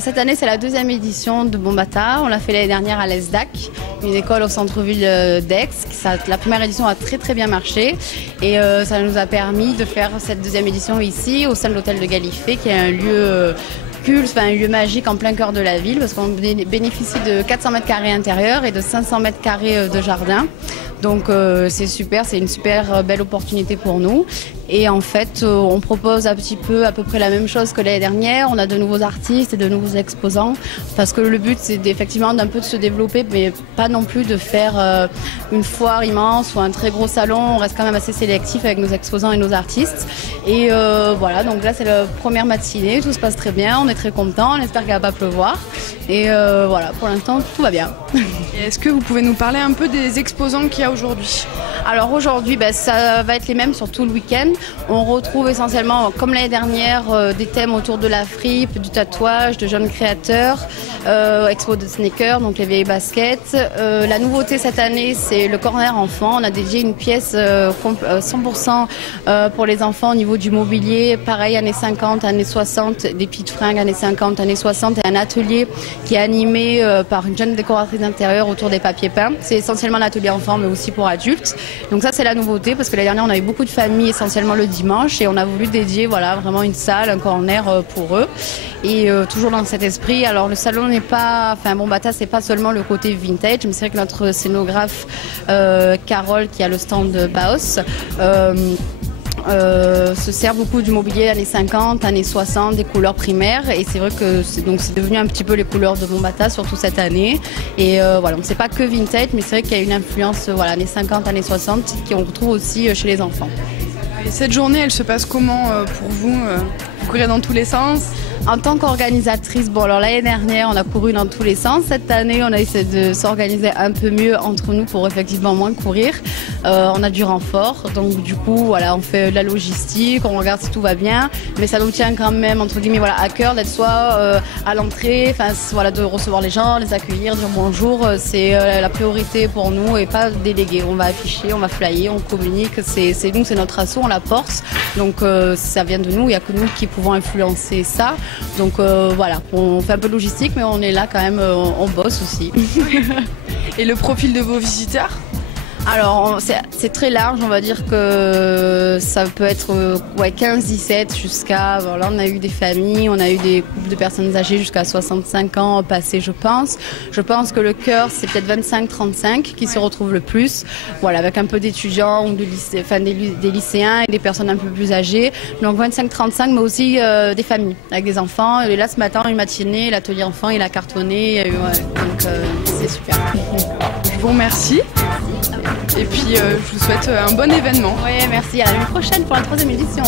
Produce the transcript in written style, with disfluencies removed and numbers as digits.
Cette année, c'est la deuxième édition de Bombata. On l'a fait l'année dernière à l'ESDAC, une école au centre-ville d'Aix. La première édition a très très bien marché et ça nous a permis de faire cette deuxième édition ici, au sein de l'hôtel de Galifet, qui est un lieu culte, un lieu magique en plein cœur de la ville, parce qu'on bénéficie de 400 mètres carrés intérieurs et de 500 mètres carrés de jardin. Donc c'est super, c'est une super belle opportunité pour nous. Et en fait, on propose à peu près la même chose que l'année dernière. On a de nouveaux artistes et de nouveaux exposants, parce que le but c'est effectivement d'un peu de se développer, mais pas non plus de faire une foire immense ou un très gros salon. On reste quand même assez sélectif avec nos exposants et nos artistes. Et voilà, donc là c'est la première matinée, tout se passe très bien, on est très contents, on espère qu'il va pas pleuvoir. Et voilà, pour l'instant tout va bien. Est-ce que vous pouvez nous parler un peu des exposants qu'il y a aujourd'hui ? Alors aujourd'hui, ça va être les mêmes sur tout le week-end. On retrouve essentiellement, comme l'année dernière, des thèmes autour de la fripe, du tatouage, de jeunes créateurs, expo de sneakers, donc les vieilles baskets. La nouveauté cette année, c'est le corner enfant. On a dédié une pièce 100% pour les enfants au niveau du mobilier. Pareil, années 50, années 60, des petites fringues années 50, années 60, et un atelier qui est animé par une jeune décoratrice d'intérieur autour des papiers peints. C'est essentiellement un atelier enfant, mais aussi pour adultes. Donc ça, c'est la nouveauté, parce que l'année dernière, on avait beaucoup de familles, essentiellement le dimanche, et on a voulu dédier vraiment une salle, un corner pour eux. Et toujours dans cet esprit. Alors le salon n'est pas, Bombata, c'est pas seulement le côté vintage, mais c'est vrai que notre scénographe Carole, qui a le stand de Baos, se sert beaucoup du mobilier années 50, années 60, des couleurs primaires, et c'est vrai que c'est devenu un petit peu les couleurs de Bombata, surtout cette année. Et voilà, c'est pas que vintage, mais c'est vrai qu'il y a une influence années 50, années 60 qu'on retrouve aussi chez les enfants. Et cette journée, elle se passe comment pour vous ? Vous courez dans tous les sens ? En tant qu'organisatrice, alors l'année dernière, on a couru dans tous les sens. Cette année, on a essayé de s'organiser un peu mieux entre nous pour effectivement moins courir. On a du renfort, donc du coup, on fait de la logistique, on regarde si tout va bien, mais ça nous tient quand même, entre guillemets, à cœur d'être soit à l'entrée, de recevoir les gens, les accueillir, dire bonjour. C'est la priorité pour nous et pas déléguer. On va afficher, on va flyer, on communique. C'est nous, c'est notre asso, on la porte. Donc ça vient de nous, il n'y a que nous qui pouvons influencer ça. Donc on fait un peu de logistique, mais on est là quand même, on bosse aussi. Et le profil de vos visiteurs ? Alors c'est très large, on va dire que ça peut être 15-17 jusqu'à... Là on a eu des familles, on a eu des couples de personnes âgées jusqu'à 65 ans passés, je pense. Je pense que le cœur c'est peut-être 25-35 qui se retrouvent le plus, avec un peu d'étudiants ou des lycéens et des personnes un peu plus âgées. Donc 25-35, mais aussi des familles avec des enfants. Et là ce matin, une matinée, l'atelier enfant il a cartonné, donc c'est super. Je vous remercie. Et puis je vous souhaite un bon événement. Oui, merci. À l'année prochaine pour la 3e édition.